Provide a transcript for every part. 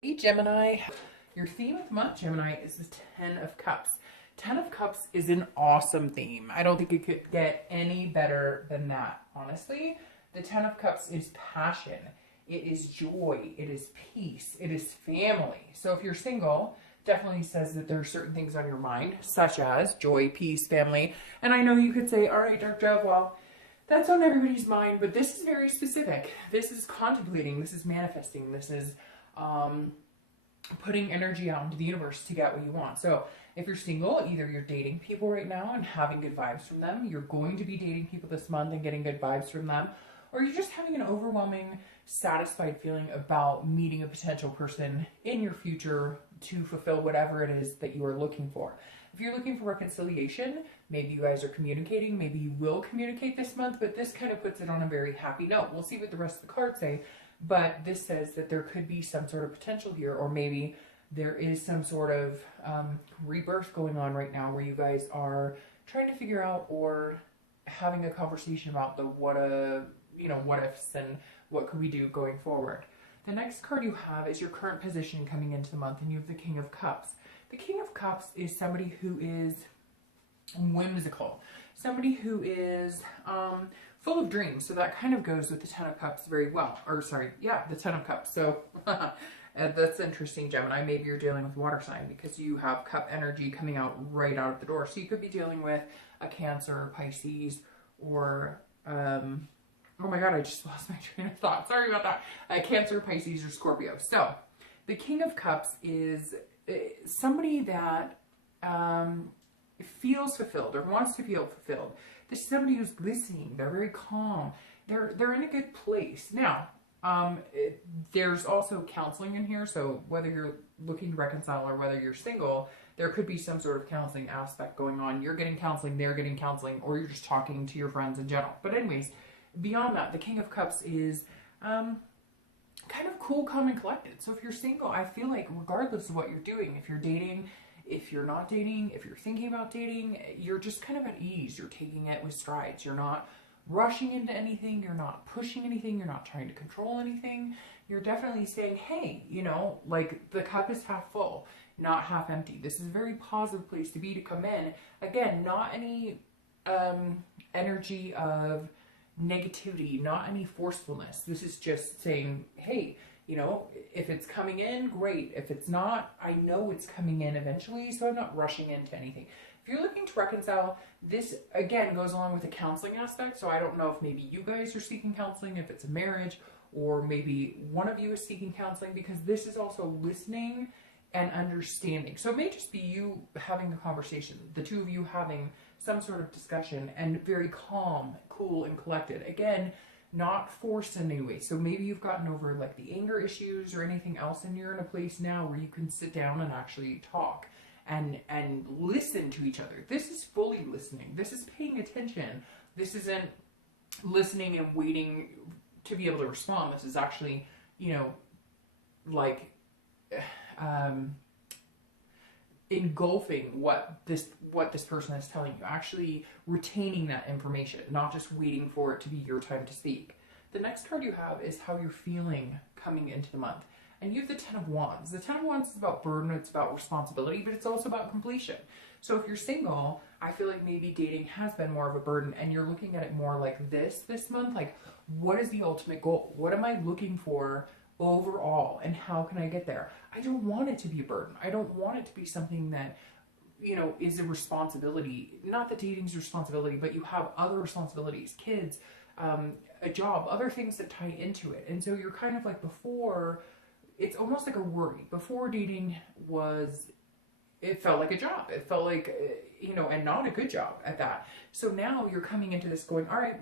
Hey Gemini, your theme of the month, Gemini, is the Ten of Cups. Ten of Cups is an awesome theme. I don't think it could get any better than that, honestly. The Ten of Cups is passion, it is joy, it is peace, it is family. So if you're single, definitely says that there are certain things on your mind, such as joy, peace, family. And I know you could say, all right, Dark Dove, well, that's on everybody's mind, but this is very specific. This is contemplating, this is manifesting, this is putting energy out into the universe to get what you want. So if you're single, either you're dating people right now and having good vibes from them, you're going to be dating people this month and getting good vibes from them, or you're just having an overwhelming, satisfied feeling about meeting a potential person in your future to fulfill whatever it is that you are looking for. If you're looking for reconciliation, maybe you guys are communicating, maybe you will communicate this month, but this kind of puts it on a very happy note. We'll see what the rest of the cards say. But this says that there could be some sort of potential here, or maybe there is some sort of rebirth going on right now where you guys are trying to figure out or having a conversation about the what ifs and what could we do going forward. The next card you have is your current position coming into the month, and you have the King of Cups. The King of Cups is somebody who is whimsical, somebody who is full of dreams. So that kind of goes with the Ten of Cups very well. Or sorry, yeah, the Ten of Cups. So that's interesting, Gemini. Maybe you're dealing with water sign because you have cup energy coming out right out of the door. So you could be dealing with a Cancer, Pisces, or oh my God, I just lost my train of thought. Sorry about that. A Cancer, Pisces, or Scorpio. So the King of Cups is somebody that feels fulfilled or wants to feel fulfilled. This is somebody who's listening. They're very calm. They're in a good place. Now, there's also counseling in here. So whether you're looking to reconcile or whether you're single, there could be some sort of counseling aspect going on. You're getting counseling, they're getting counseling, or you're just talking to your friends in general. But anyways, beyond that, the King of Cups is kind of cool, calm, and collected. So if you're single, I feel like regardless of what you're doing, if you're dating, if you're not dating, if you're thinking about dating, you're just kind of at ease. You're taking it with strides. You're not rushing into anything. You're not pushing anything. You're not trying to control anything. You're definitely saying, hey, like the cup is half full, not half empty. This is a very positive place to be, to come in. Again, not any energy of negativity, not any forcefulness. This is just saying, hey, if it's coming in, great. If it's not, I know it's coming in eventually, so I'm not rushing into anything. If you're looking to reconcile, this again goes along with the counseling aspect. So I don't know if maybe you guys are seeking counseling, if it's a marriage, or maybe one of you is seeking counseling, because this is also listening and understanding. So it may just be you having a conversation, the two of you having some sort of discussion, and very calm, cool, and collected. Again, not forced in any way. So maybe you've gotten over like the anger issues or anything else, and you're in a place now where you can sit down and actually talk and listen to each other. This is fully listening. This is paying attention. This isn't listening and waiting to be able to respond. This is actually, like engulfing what this person is telling you, actually retaining that information, not just waiting for it to be your time to speak. The next card you have is how you're feeling coming into the month. And you have the Ten of Wands. The Ten of Wands is about burden, it's about responsibility, but it's also about completion. So if you're single, I feel like maybe dating has been more of a burden, and you're looking at it more like this month. Like, what is the ultimate goal? What am I looking for overall, and how can I get there? I don't want it to be a burden. I don't want it to be something that is a responsibility. Not that dating's a responsibility, but you have other responsibilities, kids, a job, other things that tie into it. And so you're kind of like, before, it's almost like a worry. Before, dating it felt like a job. It felt like and not a good job at that. So now you're coming into this going, all right,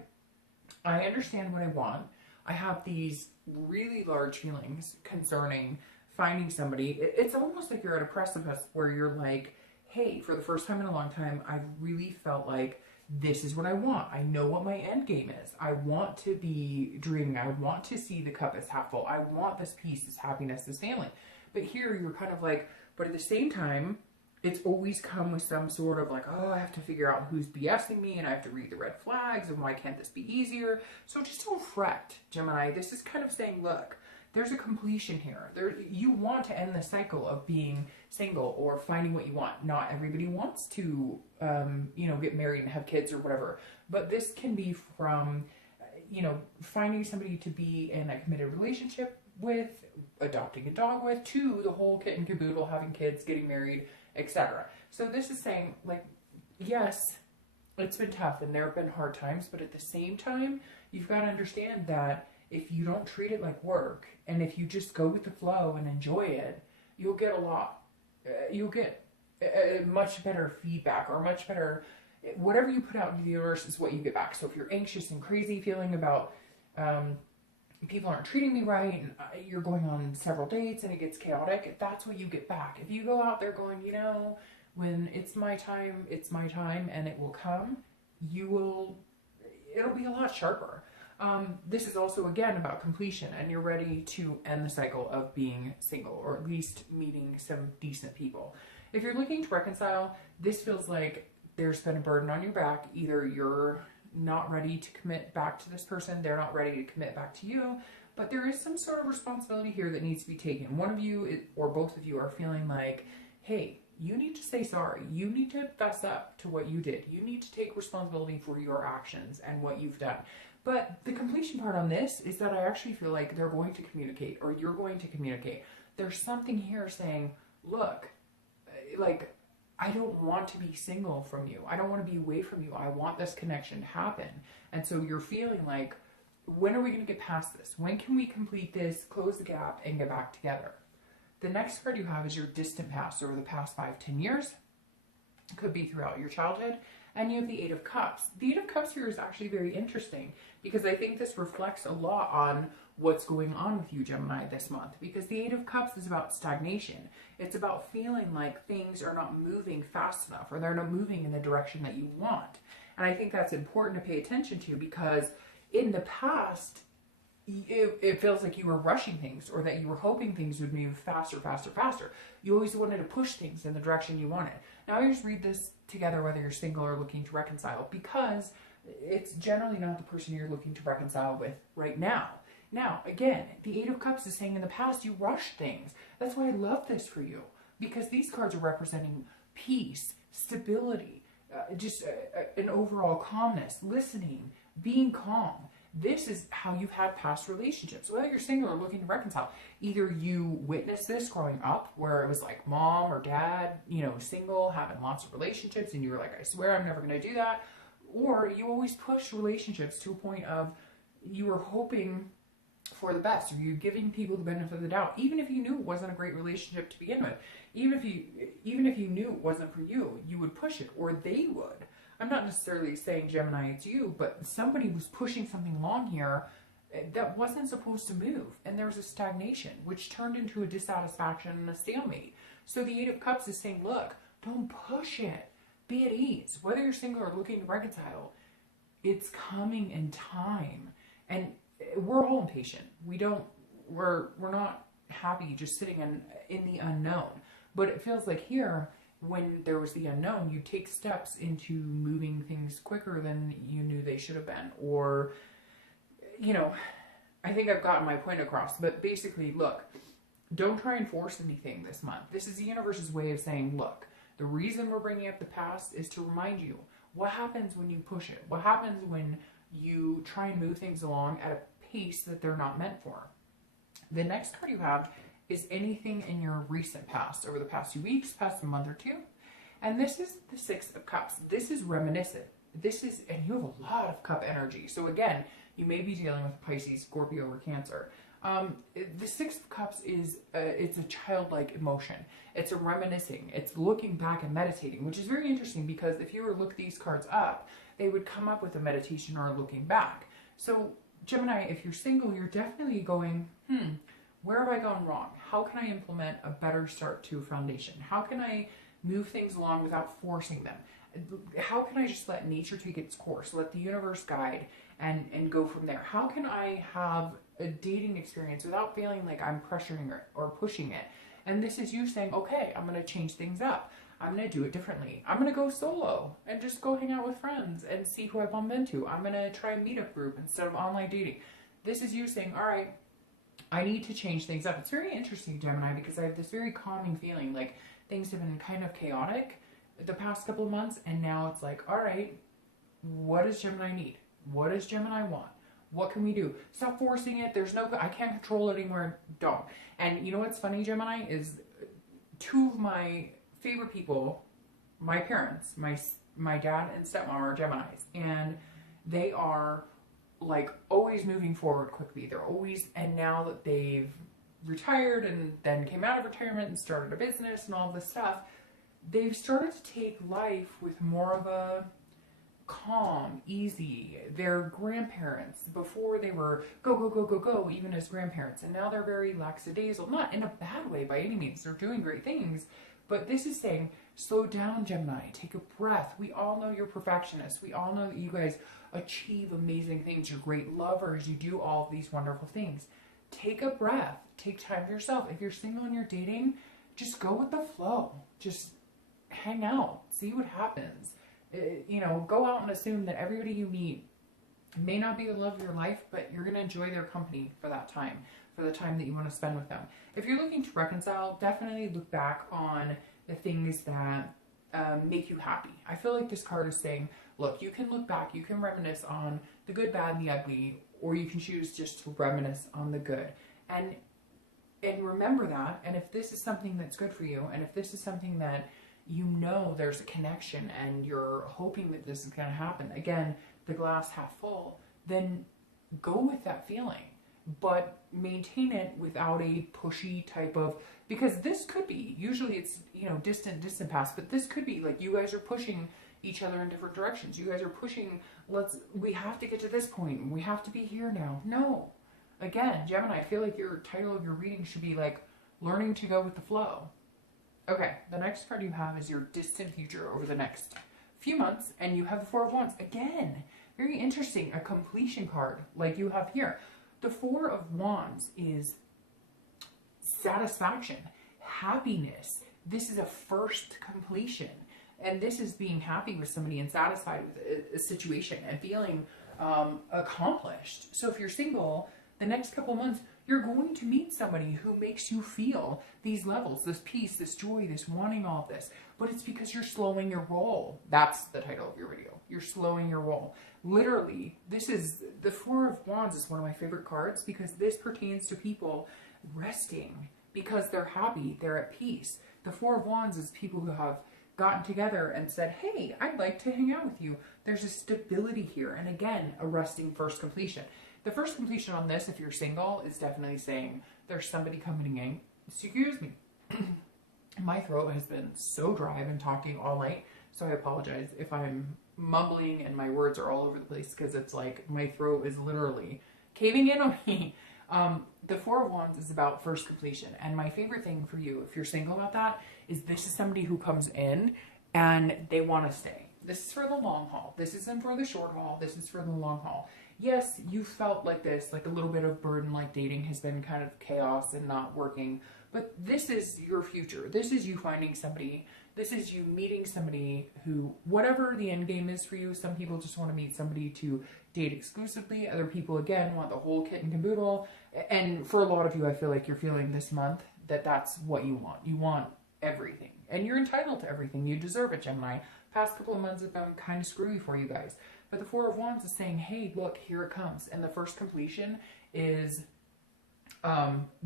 I understand what I want. I have these really large feelings concerning finding somebody. It's almost like you're at a precipice where you're like, hey, for the first time in a long time, I've really felt like this is what I want. I know what my end game is. I want to be dreaming. I want to see the cup as half full. I want this peace, this happiness, this family. But here you're kind of like, but at the same time, it's always come with some sort of like, oh, I have to figure out who's BSing me, and I have to read the red flags, and why can't this be easier? So just don't fret, Gemini. This is kind of saying, look, there's a completion here. You want to end the cycle of being single or finding what you want. Not everybody wants to, get married and have kids or whatever. But this can be from, finding somebody to be in a committed relationship with, adopting a dog with, to the whole kit and caboodle, having kids, getting married, etc. So this is saying, like, yes, it's been tough and there have been hard times, but at the same time, you've got to understand that if you don't treat it like work, and if you just go with the flow and enjoy it, you'll get much better feedback, or much better, whatever you put out into the universe is what you get back. So if you're anxious and crazy feeling about people aren't treating me right, and you're going on several dates and it gets chaotic, that's what you get back. If you go out there going, when it's my time and it will come, it'll be a lot sharper. This is also, again, about completion, and you're ready to end the cycle of being single, or at least meeting some decent people. If you're looking to reconcile, this feels like there's been a burden on your back. Either you're not ready to commit back to this person, they're not ready to commit back to you, but there is some sort of responsibility here that needs to be taken. One of you or both of you are feeling like, hey, you need to say sorry. You need to fess up to what you did. You need to take responsibility for your actions and what you've done. But the completion part on this is that I actually feel like they're going to communicate, or you're going to communicate. There's something here saying, look, like, I don't want to be single from you. I don't want to be away from you. I want this connection to happen. And so you're feeling like, when are we going to get past this? When can we complete this, close the gap, and get back together? The next card you have is your distant past, over the past 5-10 years. It could be throughout your childhood. And you have the Eight of Cups. The Eight of Cups here is actually very interesting, because I think this reflects a lot on what's going on with you, Gemini, this month. Because the Eight of Cups is about stagnation. It's about feeling like things are not moving fast enough, or they're not moving in the direction that you want. And I think that's important to pay attention to, because in the past, it feels like you were rushing things, or that you were hoping things would move faster, faster, faster. You always wanted to push things in the direction you wanted. Now I just read this together whether you're single or looking to reconcile, because it's generally not the person you're looking to reconcile with right now. Now, again, the Eight of Cups is saying in the past you rushed things. That's why I love this for you, because these cards are representing peace, stability, an overall calmness, listening, being calm. This is how you've had past relationships. Whether you're single or looking to reconcile, either you witnessed this growing up, where it was like mom or dad, single, having lots of relationships, and you were like, I swear I'm never going to do that. Or you always pushed relationships to a point of you were hoping for the best, or you're giving people the benefit of the doubt, even if you knew it wasn't a great relationship to begin with. Even if you knew it wasn't for you, you would push it, or they would. I'm not necessarily saying, Gemini, it's you, but somebody was pushing something along here that wasn't supposed to move. And there was a stagnation, which turned into a dissatisfaction and a stalemate. So the Eight of Cups is saying, look, don't push it. Be at ease. Whether you're single or looking to reconcile, it's coming in time. And we're all impatient. We're not happy just sitting in the unknown. But it feels like here, when there was the unknown, you take steps into moving things quicker than you knew they should have been. Or, I think I've gotten my point across. But basically, look, don't try and force anything this month. This is the universe's way of saying, look, the reason we're bringing up the past is to remind you what happens when you push it. What happens when you try and move things along at a pace that they're not meant for. The next card you have is anything in your recent past, over the past 2 weeks, past a month or two. And this is the Six of Cups. This is reminiscent. And you have a lot of cup energy. So again, you may be dealing with Pisces, Scorpio, or Cancer. The Six of Cups is, it's a childlike emotion. It's a reminiscing. It's looking back and meditating, which is very interesting, because if you were to look these cards up, they would come up with a meditation or a looking back. So Gemini, if you're single, you're definitely going, where have I gone wrong? How can I implement a better start to a foundation? How can I move things along without forcing them? How can I just let nature take its course, let the universe guide, and go from there? How can I have a dating experience without feeling like I'm pressuring or pushing it? And this is you saying, okay, I'm going to change things up. I'm going to do it differently. I'm going to go solo and just go hang out with friends and see who I bump into. I'm going to try a meetup group instead of online dating. This is you saying, all right, I need to change things up. It's very interesting, Gemini, because I have this very calming feeling like things have been kind of chaotic the past couple of months, and now it's like, all right, what does Gemini need? What does Gemini want? What can we do? Stop forcing it. I can't control it anymore. Don't. And you know what's funny, Gemini, is two of my favorite people, my parents, my dad and stepmom are Geminis, and they are like always moving forward quickly. They're always, and now that they've retired and then came out of retirement and started a business and all this stuff, they've started to take life with more of a calm, easy. Their grandparents, before they were go, go, go, go, go, even as grandparents, and now they're very lackadaisical, not in a bad way by any means. They're doing great things, but this is saying, slow down, Gemini, take a breath. We all know you're perfectionists. We all know that you guys achieve amazing things. You're great lovers. You do all of these wonderful things. Take a breath. Take time for yourself. If you're single and you're dating, just go with the flow. Just hang out. See what happens. Go out and assume that everybody you meet may not be the love of your life, but you're going to enjoy their company for that time, for the time that you want to spend with them. If you're looking to reconcile, definitely look back on the things that make you happy. I feel like this card is saying, look, you can look back, you can reminisce on the good, bad, and the ugly, or you can choose just to reminisce on the good. And remember that, and if this is something that's good for you, and if this is something that you know there's a connection and you're hoping that this is going to happen, again, the glass half full, then go with that feeling, but maintain it without a pushy type of, because this could be, usually it's, distant past, but this could be like you guys are pushing each other in different directions. You guys are pushing, we have to get to this point. We have to be here now. No. Again, Gemini, I feel like your title of your reading should be like learning to go with the flow. Okay, the next card you have is your distant future over the next few months, and you have the Four of Wands. Again, very interesting, a completion card like you have here. The Four of Wands is satisfaction, happiness. This is a first completion, and this is being happy with somebody and satisfied with a situation and feeling accomplished. So if you're single, the next couple months, you're going to meet somebody who makes you feel these levels, this peace, this joy, this wanting all of this. But it's because you're slowing your roll. That's the title of your video. You're slowing your roll. Literally, this is, the Four of Wands is one of my favorite cards because this pertains to people resting because they're happy, they're at peace. The Four of Wands is people who have gotten together and said, hey, I'd like to hang out with you. There's a stability here. And again, a resting first completion. The first completion on this, if you're single, is definitely saying there's somebody coming in. Excuse me. My throat has been so dry. I've been talking all night, so I apologize if I'm mumbling and my words are all over the place because it's like my throat is literally caving in on me. The Four of Wands is about first completion. And my favorite thing for you, if you're single about that, is this is somebody who comes in and they want to stay. This is for the long haul. This isn't for the short haul. This is for the long haul. Yes, you felt like this, like a little bit of burden, like dating has been kind of chaos and not working, but this is your future. This is you finding somebody. This is you meeting somebody who, whatever the end game is for you, some people just want to meet somebody to date exclusively. Other people, again, want the whole kit and caboodle. And for a lot of you, I feel like you're feeling this month that that's what you want. You want everything. And you're entitled to everything. You deserve it, Gemini. Past couple of months have been kind of screwy for you guys. But the Four of Wands is saying, hey, look, here it comes. And the first completion is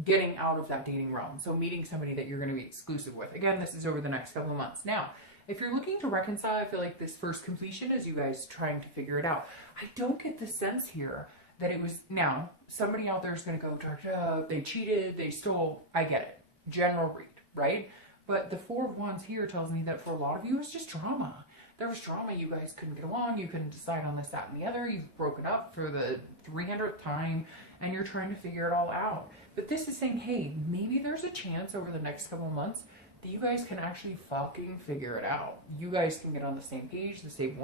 getting out of that dating realm. So meeting somebody that you're going to be exclusive with. Again, this is over the next couple of months. Now, if you're looking to reconcile, I feel like this first completion is you guys trying to figure it out. I don't get the sense here that it was, now, somebody out there is going to go, they cheated, they stole. I get it. General read, right? But the Four of Wands here tells me that for a lot of you, it's just drama. There was drama. You guys couldn't get along. You couldn't decide on this, that, and the other. You've broken up for the 300th time, and you're trying to figure it all out. But this is saying, hey, maybe there's a chance over the next couple of months that you guys can actually fucking figure it out. You guys can get on the same page, the same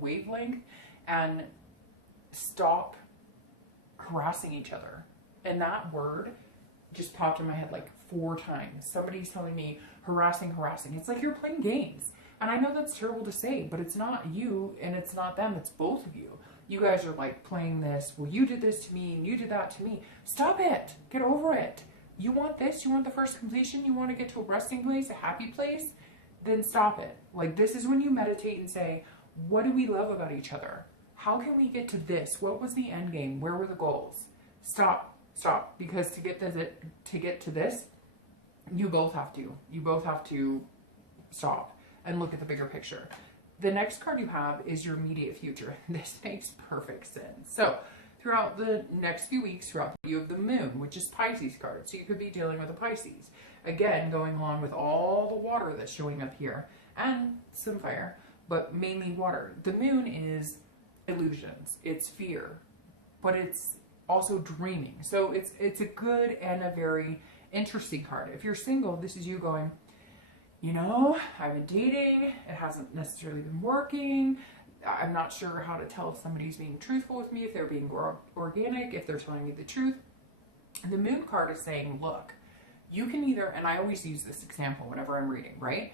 wavelength, and stop harassing each other. And that word just popped in my head like 4 times. Somebody's telling me harassing. It's like you're playing games. And I know that's terrible to say, but it's not you and it's not them. It's both of you. you guys are like playing this, well, you did this to me and you did that to me. Stop it. Get over it. You want this? You want the first completion? You want to get to a resting place, a happy place? Then stop it. Like, this is when you meditate and say, what do we love about each other? How can we get to this? What was the end game? Where were the goals? Stop. Because to get to this, you both have to stop and look at the bigger picture. The next card you have is your immediate future. This makes perfect sense. So throughout the next few weeks, you have the moon, which is Pisces card. So you could be dealing with a Pisces. Again, going along with all the water that's showing up here and some fire, but mainly water. The moon is illusions. It's fear, but it's also dreaming. So it's a good and a very interesting card. If you're single, this is you going, you know, I've been dating, it hasn't necessarily been working, I'm not sure how to tell if somebody's being truthful with me, if they're being organic, if they're telling me the truth. The moon card is saying, look, you can either, and I always use this example whenever I'm reading, right?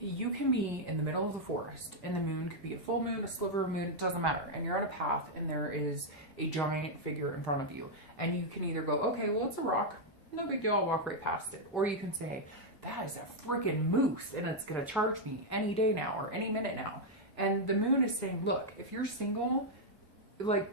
You can be in the middle of the forest, and the moon could be a full moon, a sliver of moon, it doesn't matter. And you're on a path, and there is a giant figure in front of you. And you can either go, okay, well, it's a rock, no big deal, I'll walk right past it. Or you can say, that is a freaking moose, and it's going to charge me any day now, or any minute now. And the moon is saying, look, if you're single, like,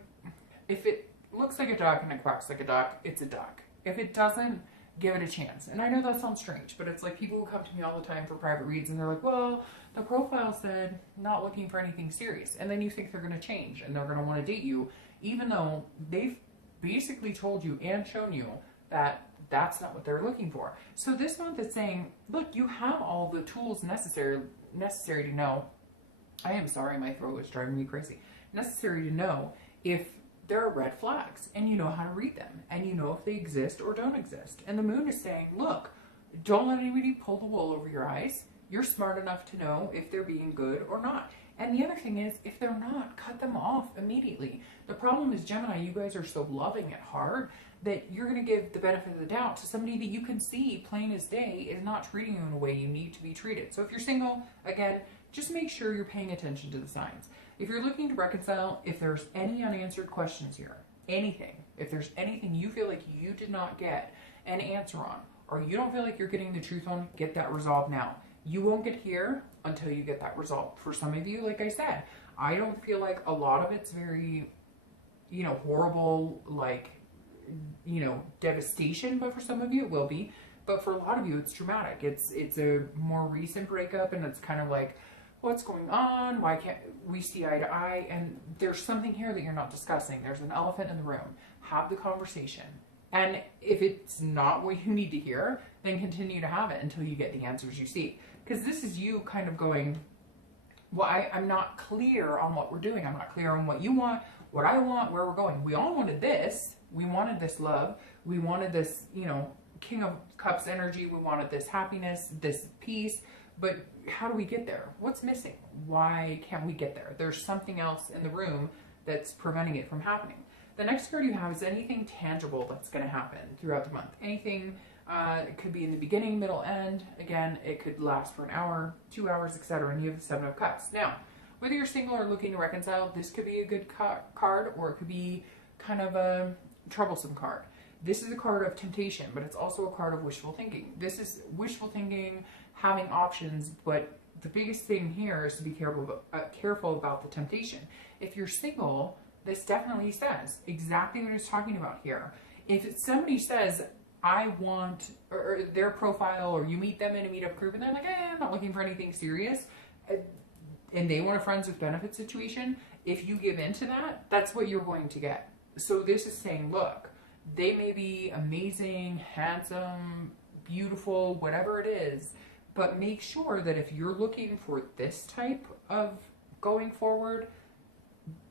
if it looks like a duck and it quacks like a duck, it's a duck. If it doesn't, give it a chance. And I know that sounds strange, but it's like people who come to me all the time for private reads and they're like, well, the profile said not looking for anything serious. And then you think they're going to change and they're going to want to date you, even though they've basically told you and shown you that that's not what they're looking for. So this month is saying, look, you have all the tools necessary to know. I am sorry, my throat is driving me crazy. Necessary to know if there are red flags, and you know how to read them, and you know if they exist or don't exist. And the moon is saying, look, don't let anybody pull the wool over your eyes. You're smart enough to know if they're being good or not. And the other thing is, if they're not, cut them off immediately. The problem is, Gemini, you guys are so loving at heart that you're going to give the benefit of the doubt to somebody that you can see plain as day is not treating you in a way you need to be treated. So if you're single, again, just make sure you're paying attention to the signs. If you're looking to reconcile, if there's any unanswered questions here, if there's anything you feel like you did not get an answer on, or you don't feel like you're getting the truth on, get that resolved now. You won't get here until you get that resolved. For some of you, like I said, I don't feel like a lot of it's very, horrible, like, devastation, but for some of you it will be. But for a lot of you, it's dramatic. It's a more recent breakup, and it's kind of like, what's going on? Why can't we see eye to eye? And there's something here that you're not discussing. There's an elephant in the room. Have the conversation. And if it's not what you need to hear, then continue to have it until you get the answers you seek. Because this is you kind of going, well, I'm not clear on what we're doing. I'm not clear on what you want, what I want, where we're going. We all wanted this. We wanted this love. We wanted this, King of Cups energy. We wanted this happiness, this peace. But how do we get there? What's missing? Why can't we get there? There's something else in the room that's preventing it from happening. The next card you have is anything tangible that's going to happen throughout the month. Anything, it could be in the beginning, middle, end. Again, it could last for an hour, 2 hours, etc. And you have the Seven of Cups. Now, whether you're single or looking to reconcile, this could be a good card, or it could be kind of a troublesome card. This is a card of temptation, but it's also a card of wishful thinking. This is wishful thinking, having options, but the biggest thing here is to be careful about the temptation. If you're single, this definitely says exactly what it's talking about here. If somebody says, I want, or their profile, or you meet them in a meetup group and they're like, I'm not looking for anything serious, and they want a friends with benefits situation, if you give in to that, that's what you're going to get. So this is saying, look, they may be amazing, handsome, beautiful, whatever it is, but make sure that if you're looking for this type of going forward,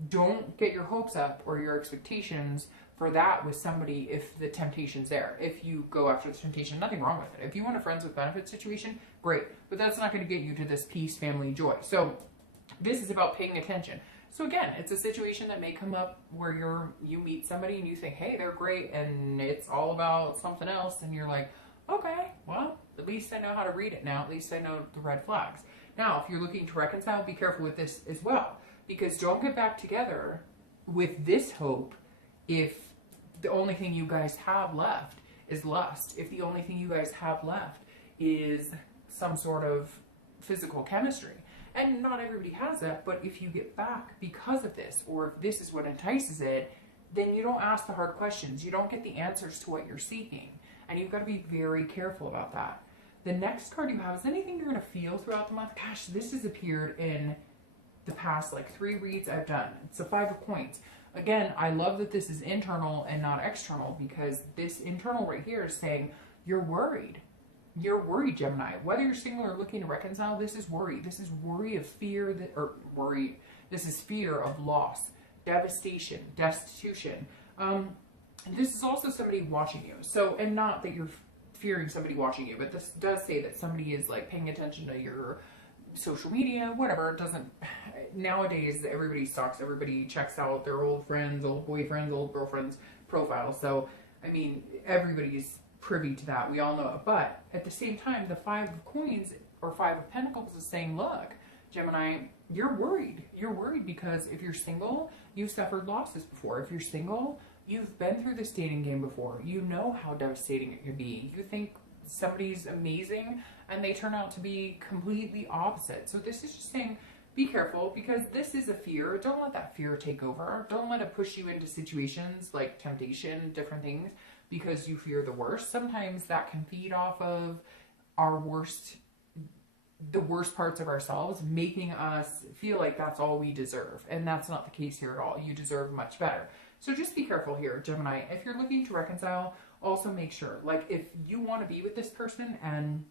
don't get your hopes up or your expectations for that with somebody if the temptation's there. If you go after the temptation, nothing wrong with it. If you want a friends with benefits situation, great. But that's not going to get you to this peace, family, joy. So this is about paying attention. So again, it's a situation that may come up where you meet somebody and you think, hey, they're great, and it's all about something else, and you're like, okay, well, at least I know how to read it now. At least I know the red flags. Now, if you're looking to reconcile, be careful with this as well, because don't get back together with this hope, if the only thing you guys have left is lust, if the only thing you guys have left is some sort of physical chemistry, and not everybody has that, but if you get back because of this, or if this is what entices it, then you don't ask the hard questions. You don't get the answers to what you're seeking. And you've got to be very careful about that. The next card you have is anything you're going to feel throughout the month. Gosh, this has appeared in the past like 3 reads I've done. It's the 5 of Coins. Again, I love that this is internal and not external, because this internal right here is saying you're worried. You're worried, Gemini. Whether you're single or looking to reconcile, this is worry. This is worry of fear, worry. This is fear of loss, devastation, destitution. This is also somebody watching you. So, and not that you're fearing somebody watching you, but this does say that somebody is like paying attention to your social media, whatever. It doesn't, nowadays everybody stalks, everybody checks out their old friends, old boyfriends, old girlfriends profiles. So, I mean, everybody's privy to that. We all know it. But at the same time, the 5 of Coins or 5 of Pentacles is saying, look, Gemini, you're worried. You're worried because if you're single, you've suffered losses before. If you're single, you've been through this dating game before. You know how devastating it can be. You think somebody's amazing and they turn out to be completely opposite. So this is just saying, be careful, because this is a fear. Don't let that fear take over. Don't let it push you into situations like temptation, different things, because you fear the worst. Sometimes that can feed off of our the worst parts of ourselves, making us feel like that's all we deserve. And that's not the case here at all. You deserve much better. So just be careful here, Gemini. If you're looking to reconcile, also make sure, like, if you want to be with this person and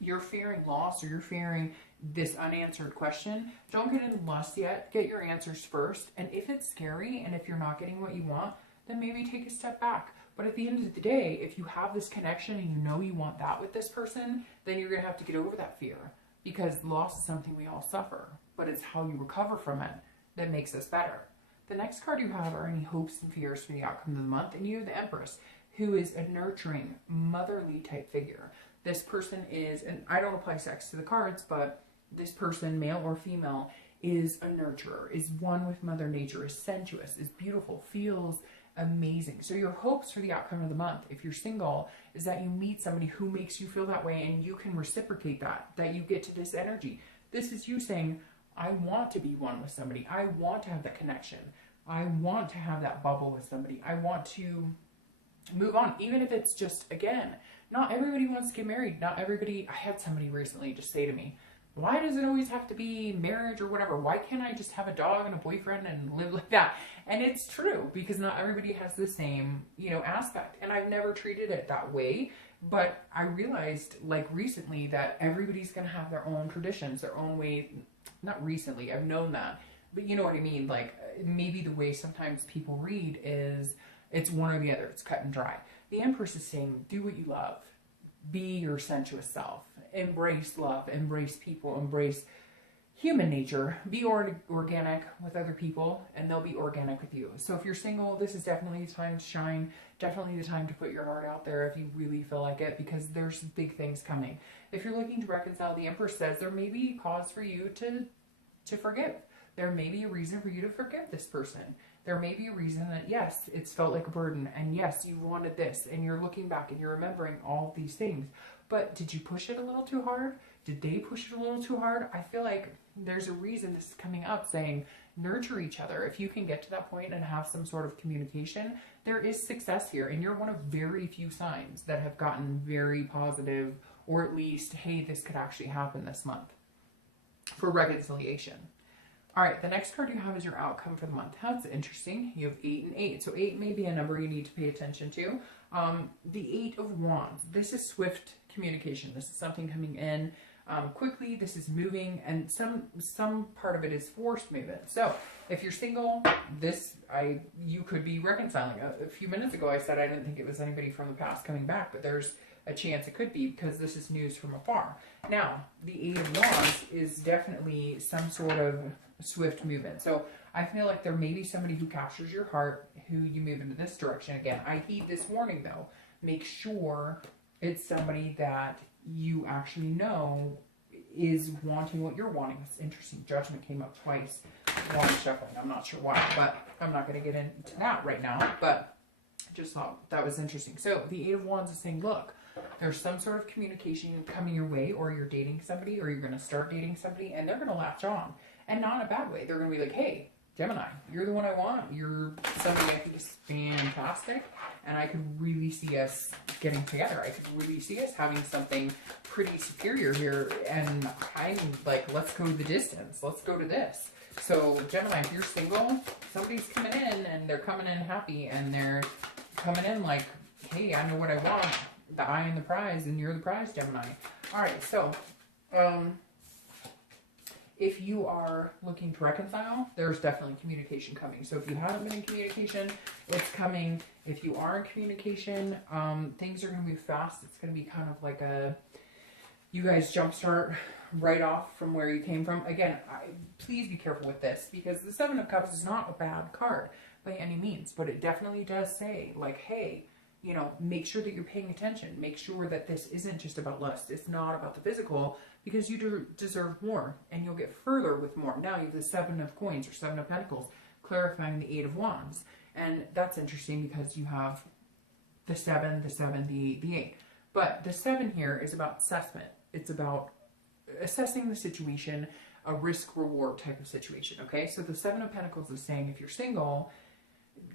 you're fearing loss, or you're fearing this unanswered question, don't get into lust yet. Get your answers first. And if it's scary and if you're not getting what you want, then maybe take a step back. But at the end of the day, if you have this connection and you know you want that with this person, then you're going to have to get over that fear, because loss is something we all suffer, but it's how you recover from it that makes us better. The next card you have are any hopes and fears for the outcome of the month, and you have the Empress, who is a nurturing, motherly type figure. This person is, and I don't apply sex to the cards, but this person, male or female, is a nurturer, is one with Mother Nature, is sensuous, is beautiful, feels amazing. So your hopes for the outcome of the month, if you're single, is that you meet somebody who makes you feel that way and you can reciprocate that you get to this energy. This is you saying, I want to be one with somebody. I want to have that connection. I want to have that bubble with somebody. I want to move on, even if it's just, again, not everybody wants to get married. Not everybody, I had somebody recently just say to me, why does it always have to be marriage or whatever? Why can't I just have a dog and a boyfriend and live like that? And it's true, because not everybody has the same, aspect. And I've never treated it that way. But I realized, like, recently, that everybody's going to have their own traditions, their own way. Not recently, I've known that. But you know what I mean? Like, maybe the way sometimes people read is it's one or the other. It's cut and dry. The Empress is saying, do what you love. Be your sensuous self. Embrace love. Embrace people. Embrace human nature. Be organic with other people, and they'll be organic with you. So if you're single, this is definitely the time to shine. Definitely the time to put your heart out there if you really feel like it, because there's big things coming. If you're looking to reconcile, the Empress says there may be cause for you to forgive. There may be a reason for you to forgive this person. There may be a reason that, yes, it's felt like a burden, and yes, you wanted this, and you're looking back and you're remembering all of these things. But did you push it a little too hard? Did they push it a little too hard? I feel like there's a reason this is coming up, saying nurture each other. If you can get to that point and have some sort of communication, there is success here. And you're one of very few signs that have gotten very positive, or at least, hey, this could actually happen this month for reconciliation. All right, the next card you have is your outcome for the month. That's interesting. You have 8 and 8. So 8 may be a number you need to pay attention to. The 8 of Wands. This is swift communication. This is something coming in quickly. This is moving, and some part of it is forced movement. So if you're single, you could be reconciling. A few minutes ago, I said I didn't think it was anybody from the past coming back, but there's a chance it could be, because this is news from afar. Now, the 8 of Wands is definitely some sort of swift movement. So I feel like there may be somebody who captures your heart, who you move into this direction. Again, I heed this warning though. Make sure it's somebody that you actually know is wanting what you're wanting. It's interesting. Judgment came up twice. water shuffling. I'm not sure why, but I'm not going to get into that right now. But just thought that was interesting. So the Eight of Wands is saying, look, there's some sort of communication coming your way, or you're dating somebody, or you're going to start dating somebody, and they're going to latch on. And not in a bad way. They're going to be like, hey, Gemini, you're the one I want. You're somebody I think is fantastic, and I could really see us getting together. I could really see us having something pretty superior here, and I'm like, let's go the distance. Let's go to this. So Gemini, if you're single, somebody's coming in, and they're coming in happy, and they're coming in like, hey, I know what I want. The eye and the prize, and you're the prize, Gemini. All right, so if you are looking to reconcile, there's definitely communication coming. So if you haven't been in communication, it's coming. If you are in communication, things are going to move fast. It's going to be kind of like you guys jumpstart right off from where you came from. Again, please be careful with this, because the Seven of Cups is not a bad card by any means, but it definitely does say, like, hey, you know, make sure that you're paying attention. Make sure that this isn't just about lust. It's not about the physical, because you deserve more, and you'll get further with more. Now you have the Seven of Coins, or Seven of Pentacles, clarifying the Eight of Wands. And that's interesting because you have the seven, the eight. But the seven here is about assessment. It's about assessing the situation, a risk-reward type of situation, okay? So the Seven of Pentacles is saying, if you're single,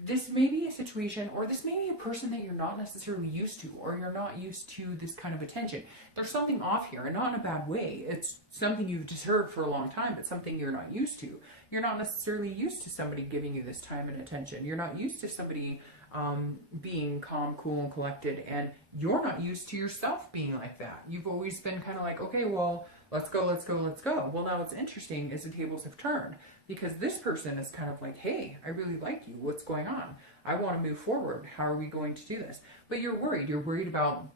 this may be a situation, or this may be a person that you're not necessarily used to, or you're not used to this kind of attention. There's something off here, and not in a bad way. It's something you've deserved for a long time, but something you're not used to. You're not necessarily used to somebody giving you this time and attention. You're not used to somebody being calm, cool, and collected, and you're not used to yourself being like that. You've always been kind of like, okay, well, let's go, let's go, let's go. Well, now what's interesting is the tables have turned, because this person is kind of like, hey, I really like you. What's going on? I want to move forward. How are we going to do this? But you're worried. You're worried about,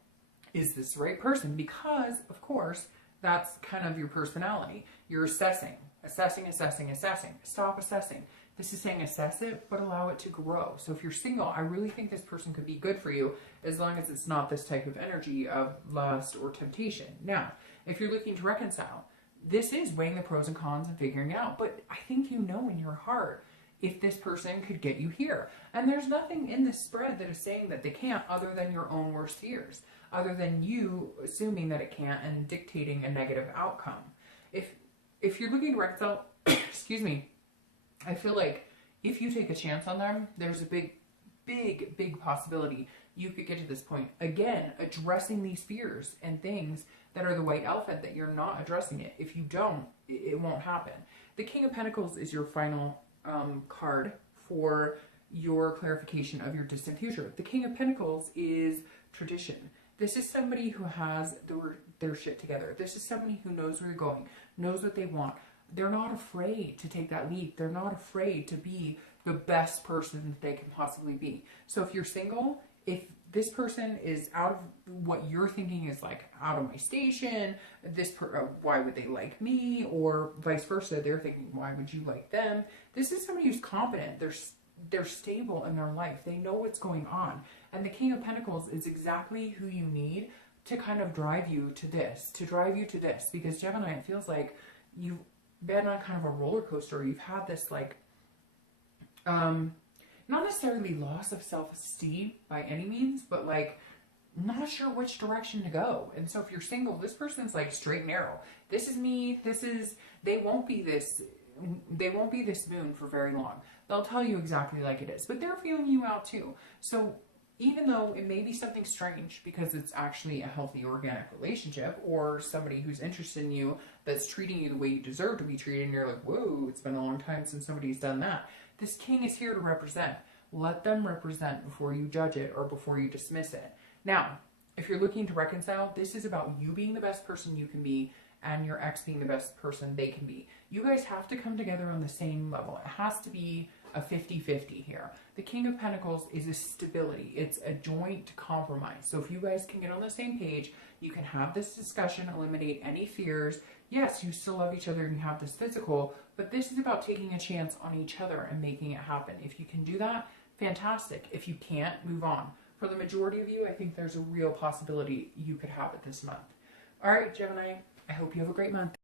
is this the right person? Because, of course, that's kind of your personality. You're assessing. Stop assessing. This is saying assess it, but allow it to grow. So if you're single, I really think this person could be good for you, as long as it's not this type of energy of lust or temptation. Now, if you're looking to reconcile, this is weighing the pros and cons and figuring it out. But I think you know in your heart if this person could get you here. And there's nothing in this spread that is saying that they can't, other than your own worst fears, other than you assuming that it can't and dictating a negative outcome. If you're looking to reconcile, excuse me, I feel like if you take a chance on them, there's a big possibility you could get to this point. Again, addressing these fears and things that are the white elephant, that you're not addressing it. If you don't, it won't happen. The King of Pentacles is your final card for your clarification of your distant future. The King of Pentacles is tradition. This is somebody who has their shit together. This is somebody who knows where they're going, knows what they want. They're not afraid to take that leap. They're not afraid to be the best person that they can possibly be. So if you're single, if this person is out of what you're thinking is like out of my station, why would they like me? Or vice versa, they're thinking, why would you like them? This is somebody who's confident. They're stable in their life. They know what's going on. And the King of Pentacles is exactly who you need to kind of drive you to this, because Gemini, it feels like you've been on kind of a roller coaster. You've had this like, not necessarily loss of self-esteem by any means, but like not sure which direction to go. And so if you're single, this person's like straight and narrow. This is me. They won't be this moon for very long. They'll tell you exactly like it is, but they're feeling you out too. So even though it may be something strange, because it's actually a healthy, organic relationship, or somebody who's interested in you that's treating you the way you deserve to be treated, and you're like, whoa, it's been a long time since somebody's done that. This king is here to represent. Let them represent before you judge it or before you dismiss it. Now, if you're looking to reconcile, this is about you being the best person you can be and your ex being the best person they can be. You guys have to come together on the same level. It has to be a 50-50 here. The King of Pentacles is a stability. It's a joint compromise. So if you guys can get on the same page, you can have this discussion, eliminate any fears. Yes, you still love each other and you have this physical, but this is about taking a chance on each other and making it happen. If you can do that, fantastic. If you can't, move on. For the majority of you, I think there's a real possibility you could have it this month. All right, Gemini, I hope you have a great month.